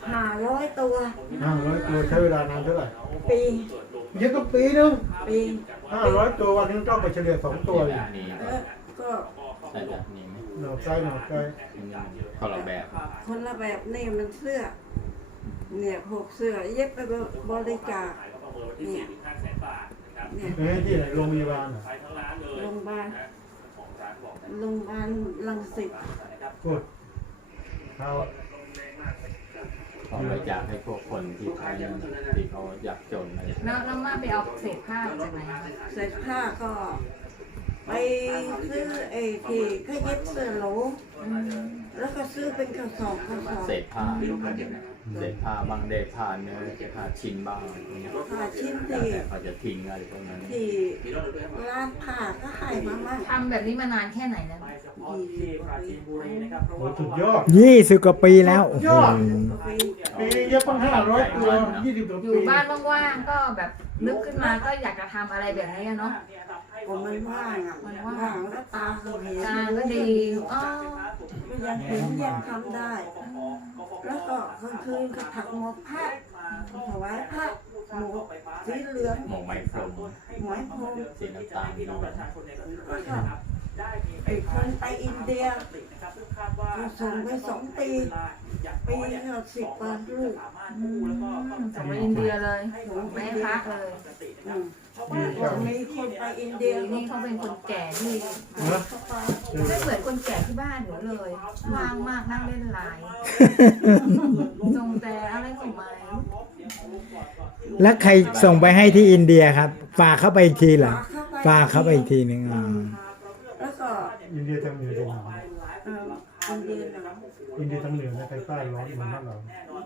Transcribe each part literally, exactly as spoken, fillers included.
ห้าร้อยตัวห้าร้อยตัวใช้เวลานานเท่าไหร่ปีเย็บต้องปีนึงปีห้าร้อยตัววันนึงต้องไปเฉลี่ยสองตัวเลยนี่เออก็ใช่แบบนี้ไหมหนอกไกลหนอกไกลคนละแบบคนละแบบนี่มันเสื้อเนี่ยพวกเสื้อเย็บไปบริจาคเนี่ยเนี่ยเฮ้ยที่ไหนโรงพยาบาลอ่ะโรงพยาบาลโรงพยาบาลรังสิตกดเขาขอบริจาคให้พวกคนที่ไทยที่เขายากจนอะไรแล้วแล้วมาไปเอาเศษผ้าจากไหนคะเสร็จผ้าก็ไปซื้อไอ้ที่เขาเย็บเสื้อโหลแล้วก็ซื้อเป็นกระสอบกระสอบเศษผ้าเศษผ้าบางเดผ้าเนื้อผ้าชิ้นบ้างอะไรเงี้ยผ้าชิ้นแต่ที่เขาจะทิ้งอะไรพวกนั้นที่ร้านผ้าก็ให้มามากทำแบบนี้มานานแค่ไหนแล้วยี่สิบกว่าปีโอ้สุดยอดยี่สิบกว่าปีแล้วโอ้โหยอดปีปีเย็บตั้งห้าร้อยตัวยี่สิบกว่าอปียู่บ้านว่างๆก็แบบนึกขึ้นมาก็อยากจะทำอะไรแบบนี้อะเนาะผมมันว่างอ่ะมันว่างแล้วตาก็เห็นจานก็ดีอ๋อก็ยังเห็นยังทำได้ แล้วก็กลางคืนก็ถักหมวกผ้าถวายผ้าหมวกสีเหลืองหมกไม้พรมหมวยพรมสีน้ำตาลด้วยแล้วก็ไอ้คนไปอินเดียก็ส่งไปสองปีปีก็สิบกว่าลูกอืมส่งไปอินเดียเลยไม่ให้พักเลยอืมก็มีคนไปอินเดียนี่เขาเป็นคนแก่ที่นะเข้าไปไม่เหมือนคนแก่ที่บ้านหนูเลยว่างมากนั่งเล่นไลน์ส่งแต่อะไรส่งมาแล้วใครส่งไปให้ที่อินเดียครับ ฝากเข้าไปอีกทีเหรอฝากเข้าไปอีกทีหนึ่งอ่าแล้วก็อินเดียทางเหนือทางหนาวเอ่ออินเดียนะอินเดียทางเหนือและทางใต้ร้อนเหมือนบ้านเรา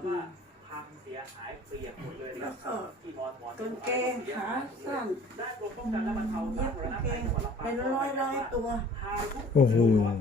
แล้วก็กางเกงขาสั้นเย็บกางเกงเป็นร้อยร้อยๆตัวโอ้โห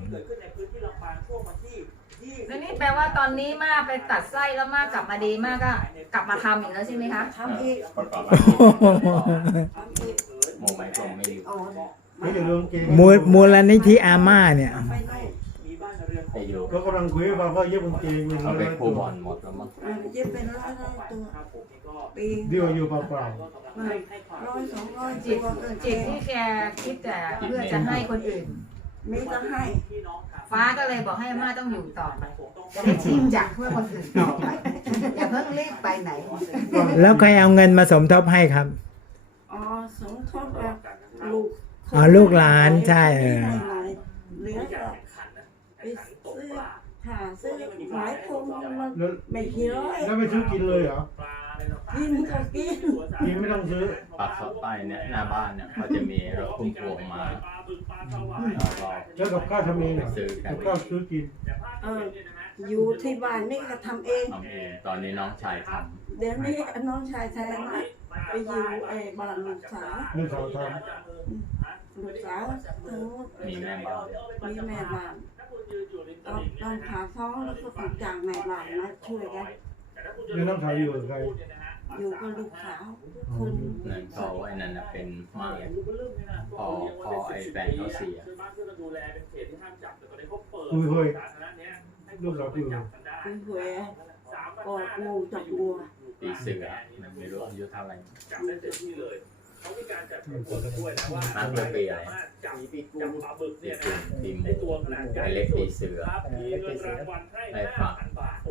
แล้วนี่แปลว่าตอนนี้มาไปตัดไส้แล้วมากลับมาดีมากก็กลับมาทำอีกแล้วใช่ไหมคะทำอีกประกอบทำอีกหมกไม้พรมไม่อยู่อ๋อไม่อย่าลืมเกงมูลมูลนิธิอาม่าเนี่ยไปไหนไปอยู่ก็กำลังคุยว่าเขาเย็บกางเกงเป็นร้เขาอยไปร้อยคู่ตัวบอลหมดแล้วมั้งเอ่อเย็บเป็นร้อยร้อยๆตัวปีเดียวอยู่เปล่าไม่ร้อยสองร้อยจิตัตวกางเกจิตงที่แกคิดแต่เพื่อจะให้คนอื่นมีจะให้ฟ้าก็เลยบอกให้อาม่าต้องอยู่ต่อไปจะได้ชิมจากเพื่อคนอื่นต่อไปอย่าเพิ่งรีบไปไหนแล้วใครเอาเงินมาสมทบให้ครับอ๋อสงทบแบบลูกอ๋อลูกหลานใช่เออเหลือก็ไปซื้อผ่าซื้อหมายคงมันๆแล้วไม่กี่ร้อยแล้วไม่ซื้อกินเลยเหรอกินก็กินกินไม่ต้องซื้อปากซอยใต้เนี่ยหน้าบ้านเนี่ยเขาจะมีรถพุ่มพวงมาแล้วก็แล้วกับข้าวทำเองเหรอซื้อกันกับข้าวซื้อกินเอออยู่ที่บ้านนี่ก็ทำเองทำเองตอนนี้น้องชายทเดี๋ยวนี้น้องชายแทนนะไปอยู่ไอ้บ้านลูกสาวนี่เขาทลูกสาวทั้งำมีแม่บ้านมีแม่บ้านตอนตอนผ่าท้องแล้วก็ต้องจ้างแม่บ้านมาช่วยกันำแล้วน้องชายอยู่กับใครอยู่กับลูกสาวคนนั่นเขาไอ้นั่นน่ะเป็นมากพอพอไอ้แฟนเขาเสียคุยเฮ้ยลูกสาวอยู่คุยหวยกอดงูจับบัวปีเสือมันไม่รู้อายุเท่าไหร่น้ำเดือปีอะไรปีกุมปีหมูไอเล็กปีเสือไอฝาก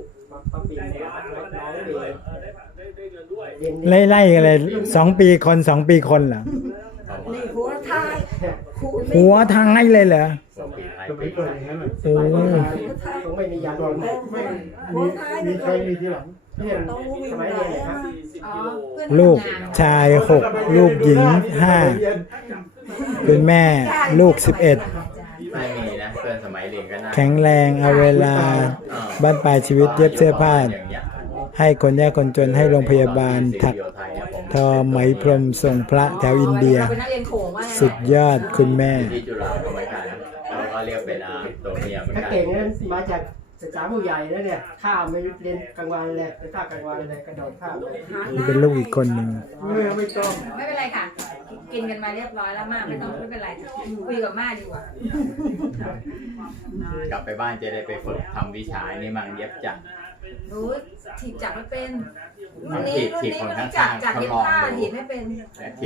ไล่ไล่กันเลยสองปีคนสองปีคนเหรอนี่หัวท้ายคู่หัวทางให้เลยเหรอสองปีไทยจะไม่เกิดอย่างนั้นเลยโอ้หัวท้ายไม่มียาก่อนไม่มีมีใครมีทีหลังเนี่ยต้องวิ่งไหนอะอ๋อเพื่อนลูกทำงานชายหกลูกหญิงห้าเป็นแม่ลูกสิบเอ็ดไม่มีนะเพื่อนสมัยเรียนก็น่าแข็งแรงเอาเวลาบ้านปลายชีวิตเย็บเสื้อผ้าอย่างเงี้ยให้คนยากคนจนให้โรงพยาบาลถักทอไหมพรมส่งพระแถวอินเดียราเป็นนักเรียนโขงว่าไงสุดยอดคุณแม่ที่จุฬาก็เหมือนกันเราก็เรียกเป็นอาตัวเมียเหมือนถ้ากันเก่งนั้นมาจากศึกษาผู้ใหญ่แล้วเนี่ยข้ามไม่เรียนกลางวันเลยไปภาคกลางวันเลยกระโดดข้ามเลยหานี่เป็นลูกอีกคนหนึ่งไม่ไม่ต้องไม่เป็นไรค่ะ กินกันมาเรียบร้อยแล้วมากไม่ต้องไม่เป็นไรคุยกับม่าดีกว่ากลับไปบ้านจะได้ไปฝึกทำวิชานี้มั่งเย็บจักรรู้ถีบจักรไม่เป็นมัรุ่นนนี้ถีบรุ่นถีบนี้คนไม่ข้ารู้จักงๆจักรเขาเย็บลองผ้าดูถีบไม่เป็นแต่ถี